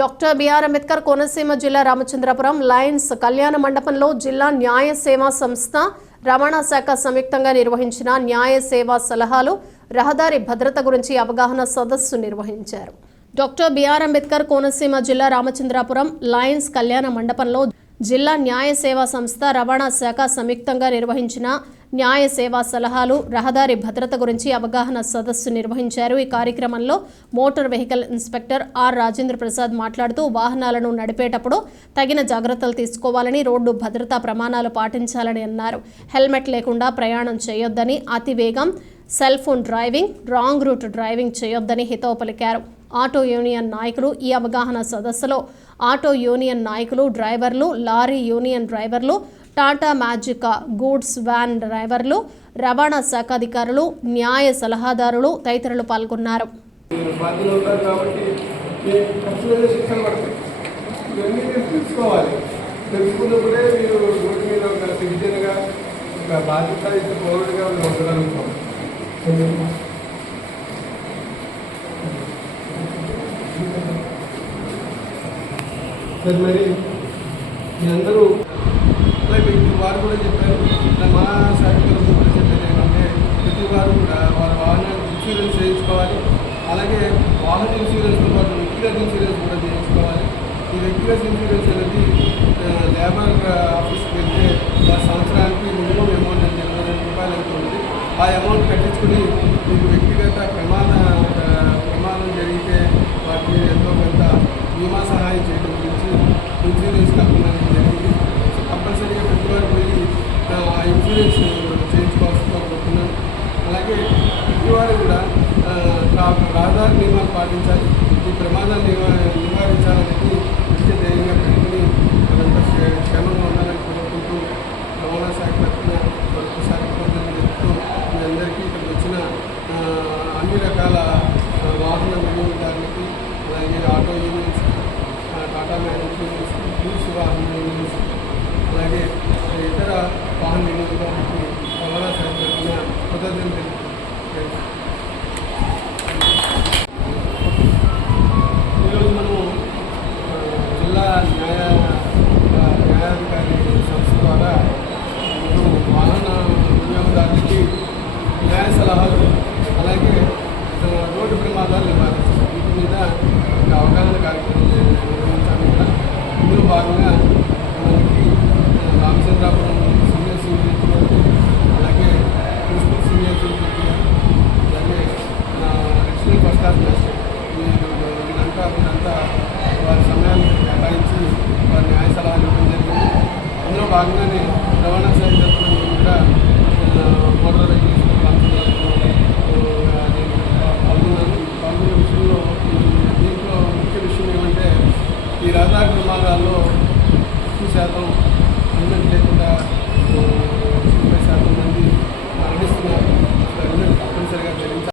Doctor BR Ambedkar Konaseema జిల్లా Ramachandrapuram Lions కళ్యాణ మండపంలో జిల్లా న్యాయ సేవా సంస్థ రవాణా శాఖ సంయుక్తంగా నిర్వహించిన న్యాయ సేవా సలహాలు రహదారి భద్రత గురించి అవగాహన సదస్సు నిర్వహించారు. డాక్టర్ బిఆర్ అంబేద్కర్ కోనసీమ జిల్లా రామచంద్రాపురం లయన్స్ కళ్యాణ మండపంలో జిల్లా న్యాయ సేవా సంస్థ రవాణా శాఖ సంయుక్తంగా నిర్వహించిన న్యాయ సేవా సలహాలు రహదారి భద్రత గురించి అవగాహన సదస్సు నిర్వహించారు. ఈ కార్యక్రమంలో motor vehicle inspector R Rajendra Prasad మాట్లాడుతూ వాహనాలను నడిపేటప్పుడు తగిన జాగ్రత్తలు తీసుకోవాలని రోడ్డు భద్రతా ప్రమాణాలు పాటించాలని అన్నారు. హెల్మెట్ లేకుండా ప్రయాణం చేయొద్దని అతి వేగం cell phone driving wrong route driving చేయొద్దని హితవు పలికారు. ఆటో యూనియన్ నాయకులు ఈ అవగాహన సదస్సులో ఆటో యూనియన్ నాయకులు డ్రైవర్లు లారీ యూనియన్ డ్రైవర్లు టాటా మ్యాజిక్ గూడ్స్ వ్యాన్ డ్రైవర్లు రవాణా శాఖ అధికారులు న్యాయ సలహాదారులు తదితరులు పాల్గొన్నారు. తెలుసుకున్నప్పుడే మీరు రోడ్డు మీద ఒక సిటిజన్గా ఒక బాధ్యత పౌరుడిగా ఉండగలుగుతాం మరి మరి మీ అందరూ అలాగే వారు కూడా చెప్పారు. ఇలా మా శాఖలో కూడా చెప్పేది ఏంటంటే ప్రతి వారు కూడా వారి వాహనానికి ఇన్సూరెన్స్ చేయించుకోవాలి. అలాగే వాహన ఇన్సూరెన్స్తో పాటు వ్యక్తిగత ఇన్సూరెన్స్ కూడా చేయించుకోవాలి. ఈ వ్యక్తిగత ఇన్సూరెన్స్ అనేది కంపల్సరీగా వెళ్ళి ఇన్సూరెన్స్ చేయించుకోవాల్సిందిగా కోరుతున్నాను అలాగే ప్రతివారు కూడా ఆ, రా- రహదారి నియమాలు పాటించాలి. ఈ ప్రమాదాలు నివా- నివారించాలనేది నిత్య ధైర్యంగా పెట్టుకుని మనంతా క్షే- క్షేమంగా ఉండాలని కోరుకుంటూ రవాణా శాఖ తరఫున మరొకసారి కృతజ్ఞతలు చెప్తూ మీ అందరికీ ఇక్కడికి వచ్చిన అన్ని రకాల ఆ, వాహన వినియోగదారులకి అలాగే ఆటో యూనియన్స్ ఆ, టాటా మ్యాజిక్ యూనియన్స్ గూడ్స్ వాహన యూనియన్స్ అలాగే ఇతర వాహన వినియోగదారులకి రవాణా శాఖ తరఫున కృతజ్ఞతలు తెలుపుతున్నాను. ఈరోజు మనము జిల్లా న్యాయ న్యాయాధికారి సంస్థ ద్వారా మనం వాహన వినియోగదారులకి న్యాయ సలహాలు అలాగే రోడ్డు ప్రమాదాలు వీటి మీద అవగాహన కార్యక్రమం నిర్వహించాము ఇందులో భాగంగా ఫస్ట్ క్లాస్ మ్యాజిస్ట్రేట్ వీరు వీరంతా వారి సమయాన్ని కేటాయించి వారి న్యాయ సలహాలు ఇవ్వడం జరిగింది అందులో భాగంగానే రవాణా శాఖ తరఫున కూడా మోటార్ వెహికల్స్ రామచంద్రాపురం పాల్గొన్న విషయంలో దీంట్లో ముఖ్య విషయం ఏమంటే ఈ రహదారి ప్రమాదాల్లో ఎక్కువ శాతం